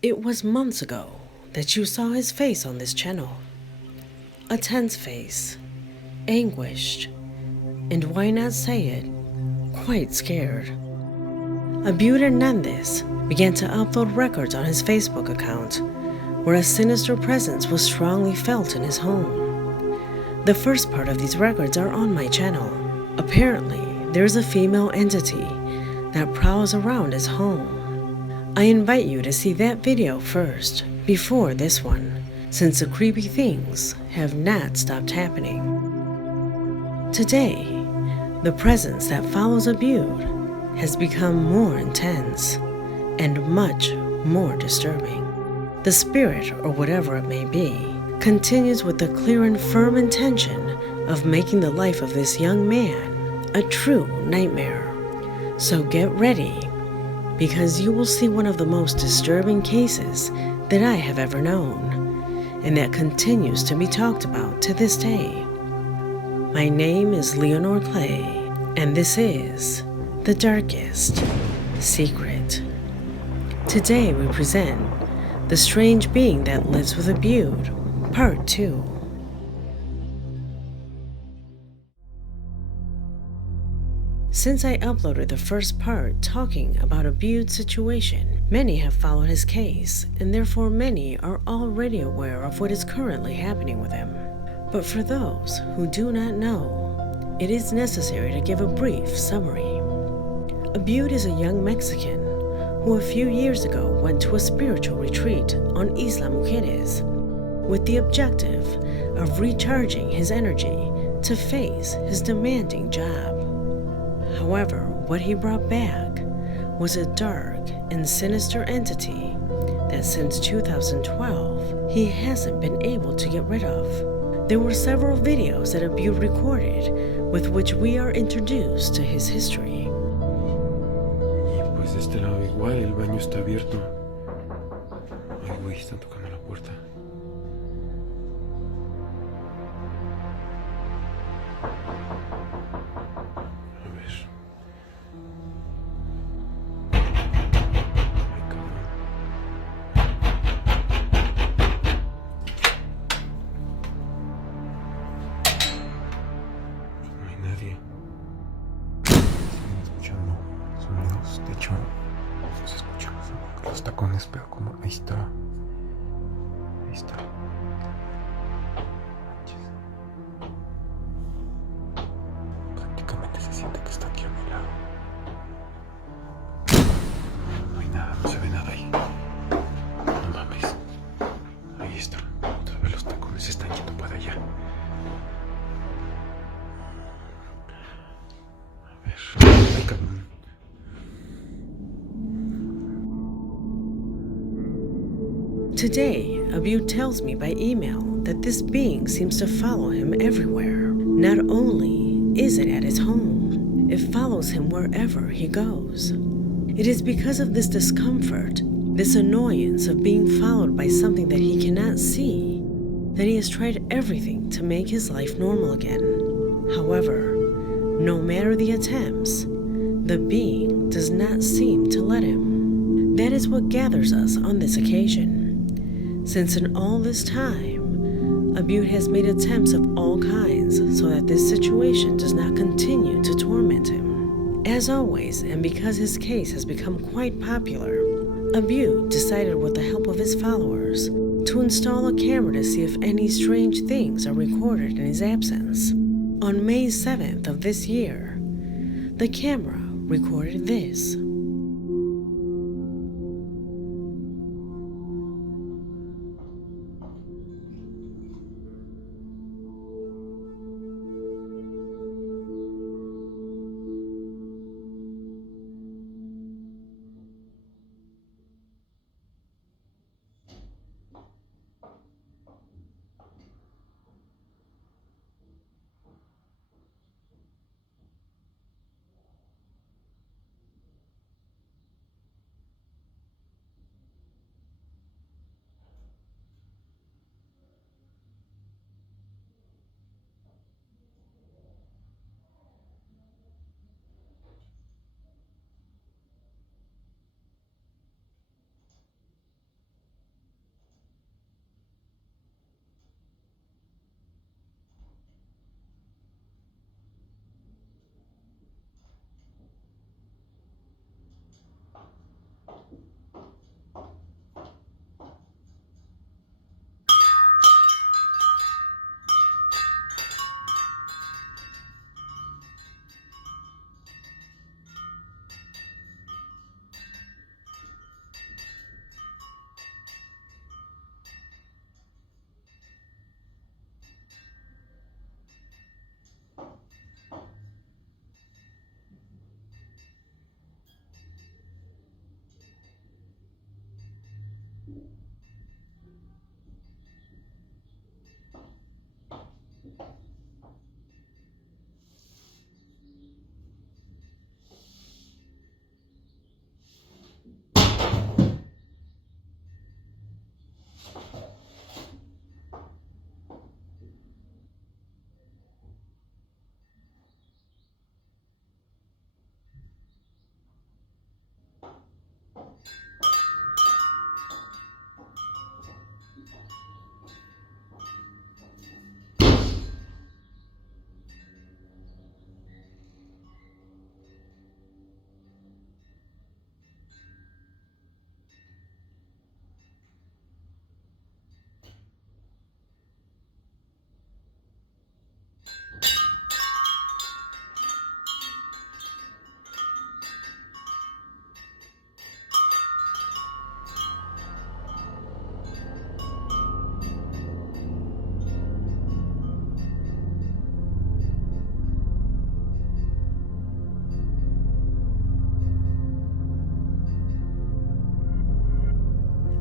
It was months ago that you saw his face on this channel. A tense face, anguished, and why not say it, quite scared. Abiud Hernandez began to upload records on his Facebook account where a sinister presence was strongly felt in his home. The first part of these records are on my channel. Apparently, there's a female entity that prowls around his home. I invite you to see that video first, before this one, since the creepy things have not stopped happening. Today, the presence that follows Abiud has become more intense and much more disturbing. The spirit, or whatever it may be, continues with the clear and firm intention of making the life of this young man a true nightmare. So get ready, because you will see one of the most disturbing cases that I have ever known, and that continues to be talked about to this day. My name is Leonore Clay, and this is The Darkest Secret. Today we present The Strange Being That Lives with Abiud, Part 2. Since I uploaded the first part talking about Abiud's situation, many have followed his case, and therefore many are already aware of what is currently happening with him. But for those who do not know, it is necessary to give a brief summary. Abiud is a young Mexican who a few years ago went to a spiritual retreat on Isla Mujeres with the objective of recharging his energy to face his demanding job. However, what he brought back was a dark and sinister entity that since 2012 he hasn't been able to get rid of. There were several videos that Abiud recorded with which we are introduced to his history. Y pues de este lado igual, el baño está abierto. Ay, güey, están tocando la puerta. Sonidos, de hecho se escuchan los tacones, pero como ahí está prácticamente se siente que está aquí a mi lado. No hay nada, no se ve nada ahí. No mames, ahí está, otra vez los tacones se están yendo para allá. A ver, ay, cabrón. Today, Abiud tells me by email that this being seems to follow him everywhere. Not only is it at his home, it follows him wherever he goes. It is because of this discomfort, this annoyance of being followed by something that he cannot see, that he has tried everything to make his life normal again. However, no matter the attempts, the being does not seem to let him. That is what gathers us on this occasion. Since in all this time, Abiud has made attempts of all kinds so that this situation does not continue to torment him. As always, and because his case has become quite popular, Abiud decided with the help of his followers to install a camera to see if any strange things are recorded in his absence. On May 7th of this year, the camera recorded this.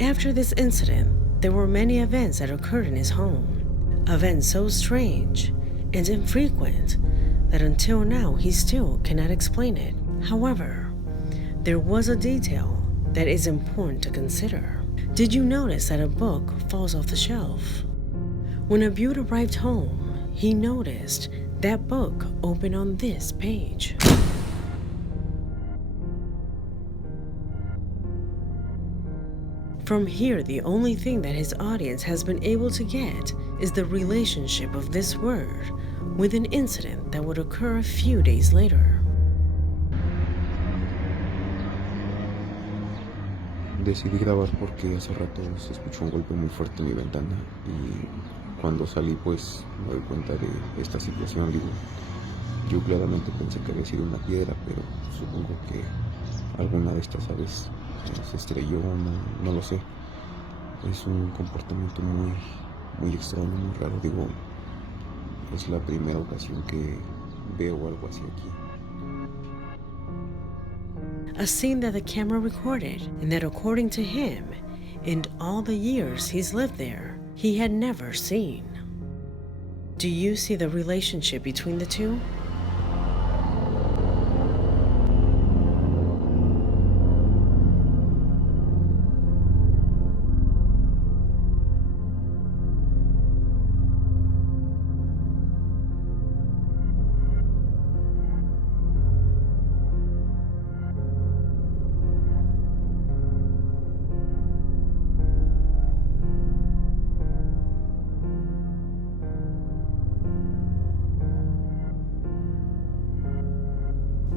After this incident, there were many events that occurred in his home. Events so strange and infrequent that until now he still cannot explain it. However, there was a detail that is important to consider. Did you notice that a book falls off the shelf? When Abiud arrived home, he noticed that book open on this page. From here, the only thing that his audience has been able to get is the relationship of this word with an incident that would occur a few days later. Decidí grabar porque hace rato se escuchó un golpe muy fuerte en mi ventana y cuando salí pues me doy cuenta de esta situación. Digo, yo claramente pensé que había sido una piedra, pero supongo que alguna de estas aves se estrelló, no lo sé. Es un comportamiento muy extraño, muy raro. Digo, es la primera ocasión que veo algo así aquí. A scene that the camera recorded and that, according to him, in all the years he's lived there, he had never seen. Do you see the relationship between the two?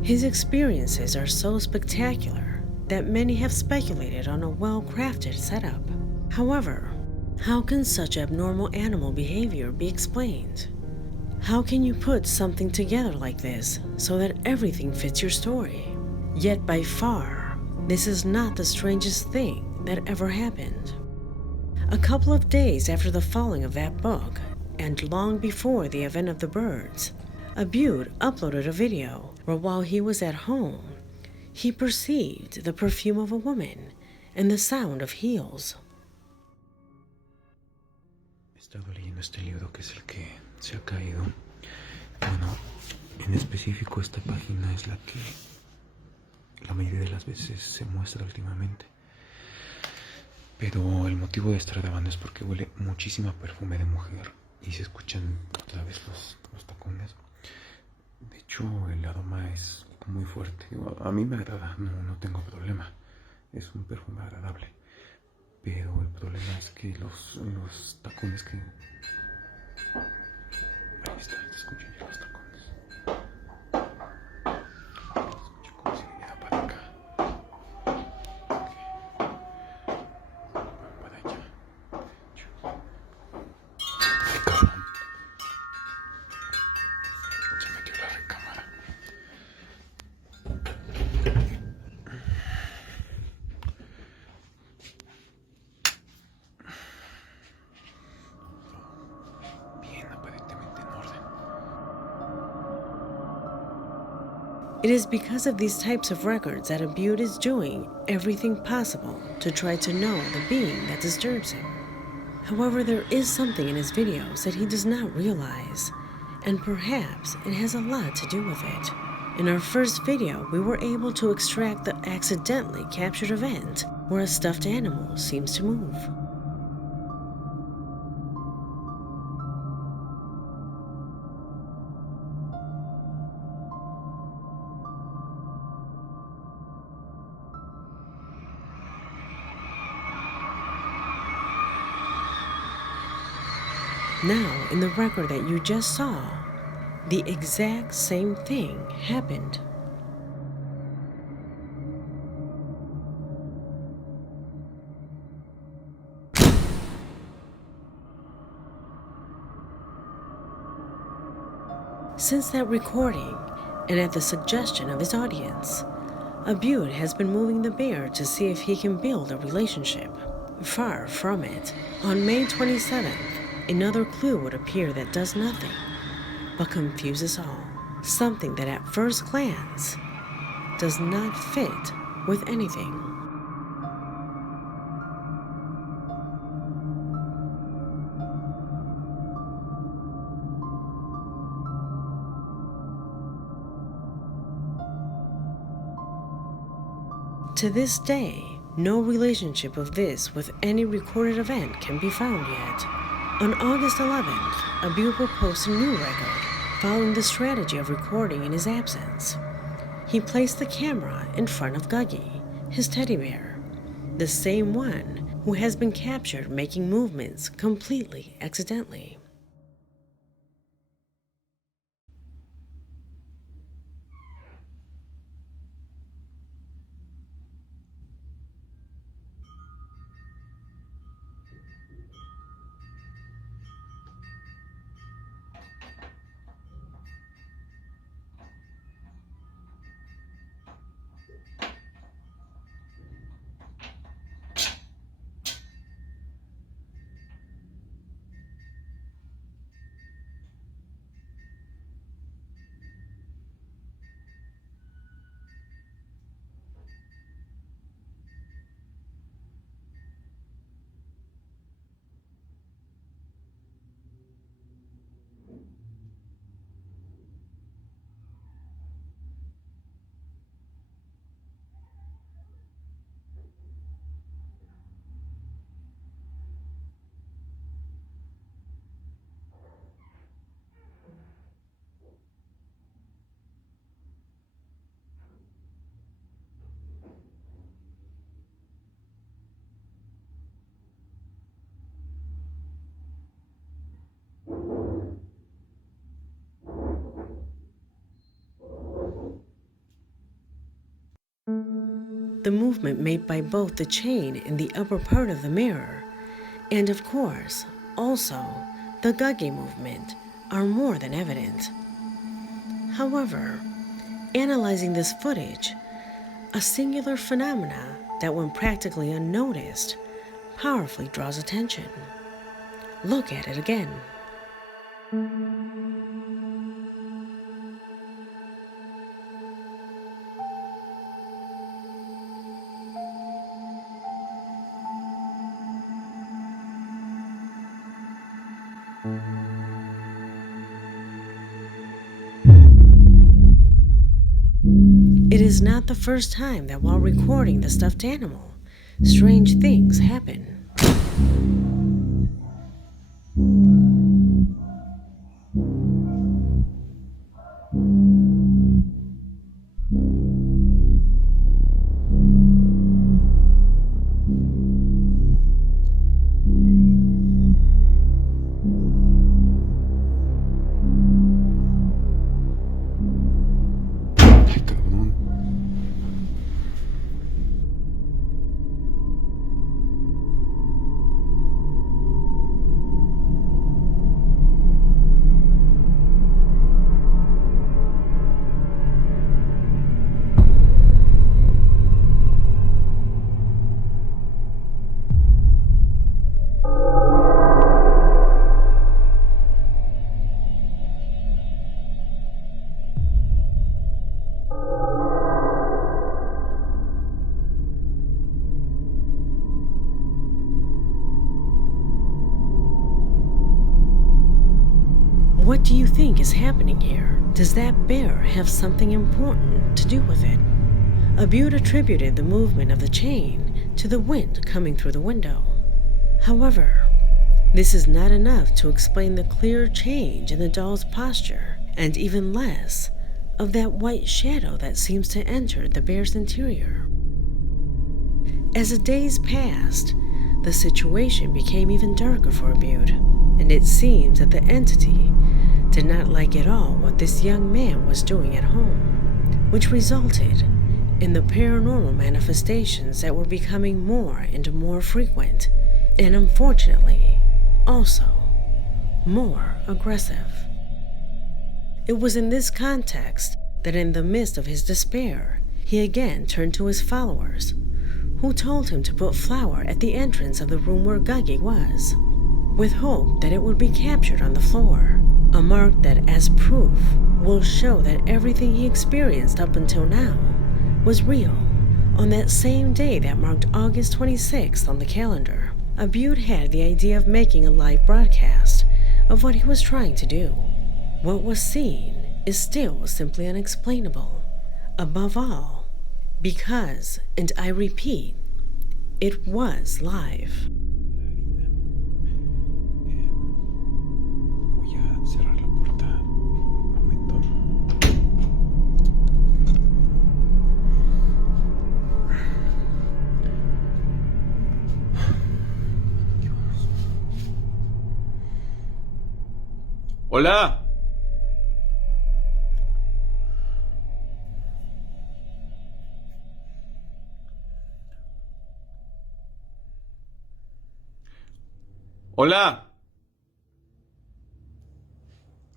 His experiences are so spectacular that many have speculated on a well-crafted setup. However, how can such abnormal animal behavior be explained? How can you put something together like this so that everything fits your story? Yet by far, this is not the strangest thing that ever happened. A couple of days after the falling of that book, and long before the event of the birds, Abiud uploaded a video where, while he was at home, he perceived the perfume of a woman and the sound of heels. He estado leyendo este libro que es el que se ha caído. Bueno, en específico esta página es la que la mayoría de las veces se muestra últimamente. Pero el motivo de estar grabando es porque huele muchísimo a perfume de mujer y se escuchan otra vez los tacones. De hecho, el aroma es muy fuerte. A mí me agrada, no tengo problema. Es un perfume agradable. Pero el problema es que los tacones que... Ahí está, se escuchan ya los tacones. Se escucha como si viniera para acá. Para allá. Ay, cabrón. Se metió la recámara. Bien It is because of these types of records that Abiud is doing everything possible to try to know the being that disturbs him. However, there is something in his videos that he does not realize, and perhaps it has a lot to do with it. In our first video, we were able to extract the accidentally captured event where a stuffed animal seems to move. Now, in the record that you just saw, the exact same thing happened. Since that recording, and at the suggestion of his audience, Abiud has been moving the bear to see if he can build a relationship. Far from it. On May 27th, another clue would appear that does nothing but confuse us all. Something that at first glance does not fit with anything. To this day, no relationship of this with any recorded event can be found yet. On August 11th, Abiud will post a new record, following the strategy of recording in his absence. He placed the camera in front of Guggy, his teddy bear, the same one who has been captured making movements completely accidentally. The movement made by both the chain in the upper part of the mirror and, of course, also the Guggy movement are more than evident. However, analyzing this footage, a singular phenomena that went practically unnoticed powerfully draws attention. Look at it again. It is not the first time that while recording the stuffed animal, strange things happen. Ay, cabrón. What do you think is happening here? Does that bear have something important to do with it? Abiud attributed the movement of the chain to the wind coming through the window. However, this is not enough to explain the clear change in the doll's posture, and even less of that white shadow that seems to enter the bear's interior. As the days passed, the situation became even darker for Abiud, and it seems that the entity did not like at all what this young man was doing at home, which resulted in the paranormal manifestations that were becoming more and more frequent, and unfortunately, also more aggressive. It was in this context that in the midst of his despair, he again turned to his followers, who told him to put flour at the entrance of the room where Guggy was, with hope that it would be captured on the floor, a mark that, as proof, will show that everything he experienced up until now was real. On that same day that marked August 26th on the calendar, Abiud had the idea of making a live broadcast of what he was trying to do. What was seen is still simply unexplainable. Above all, because, and I repeat, it was live. Voy a cerrar la puerta un momento. Dios. ¡Hola! ¡Hola!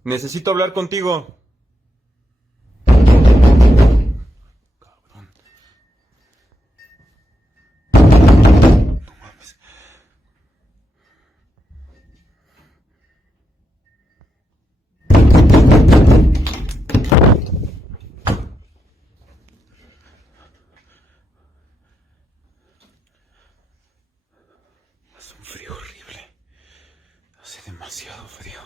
Necesito hablar contigo. Cabrón. No mames. Hace un frío horrible. Hace demasiado frío.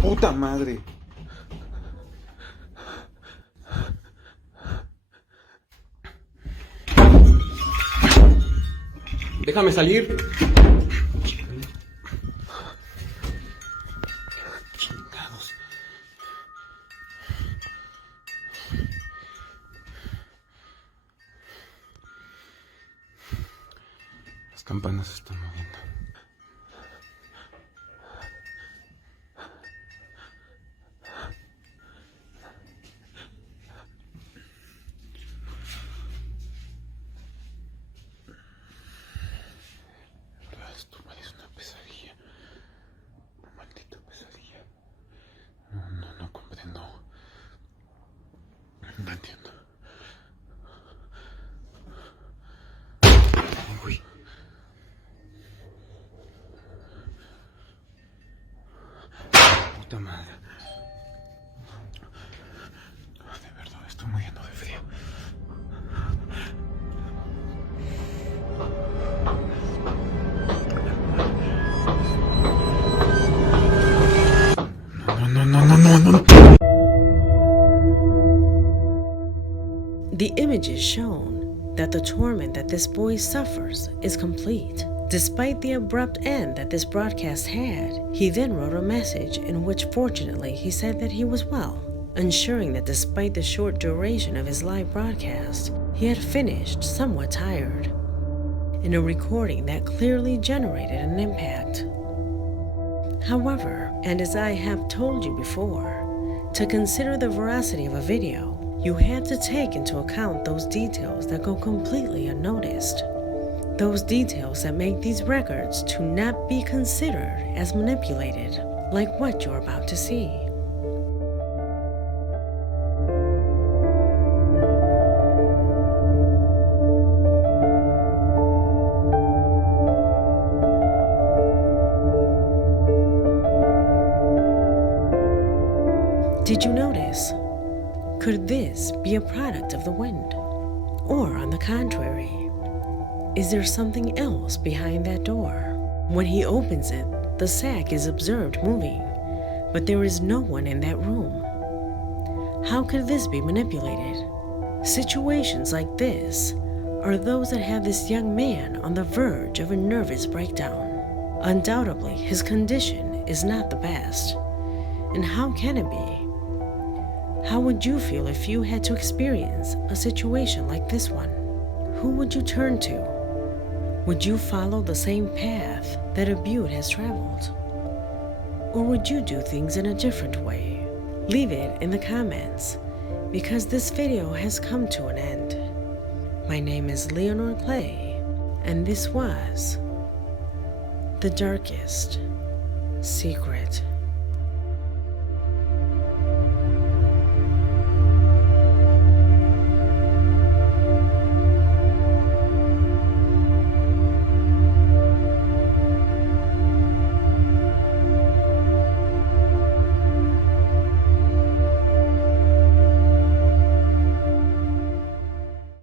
¡Puta madre! ¡Déjame salir! Chingados. Las campanas se están moviendo. Esto parece una pesadilla. Una maldita pesadilla. No comprendo. No entiendo. Uy. Puta madre. De verdad, estoy muriendo de frío. No. The images shown that the torment that this boy suffers is complete. Despite the abrupt end that this broadcast had, he then wrote a message in which fortunately he said that he was well, ensuring that despite the short duration of his live broadcast, he had finished somewhat tired, in a recording that clearly generated an impact. However, and as I have told you before, to consider the veracity of a video, you have to take into account those details that go completely unnoticed. Those details that make these records to not be considered as manipulated, like what you're about to see. Did you notice Could this be a product of the wind? Or on the contrary, is there something else behind that door? When he opens it, the sack is observed moving, but there is no one in that room. How could this be manipulated? Situations like this are those that have this young man on the verge of a nervous breakdown. Undoubtedly, his condition is not the best. And how can it be? How would you feel if you had to experience a situation like this one? Who would you turn to? Would you follow the same path that Abiud has traveled? Or would you do things in a different way? Leave it in the comments, because this video has come to an end. My name is Leonore, and this was The Darkest Secret.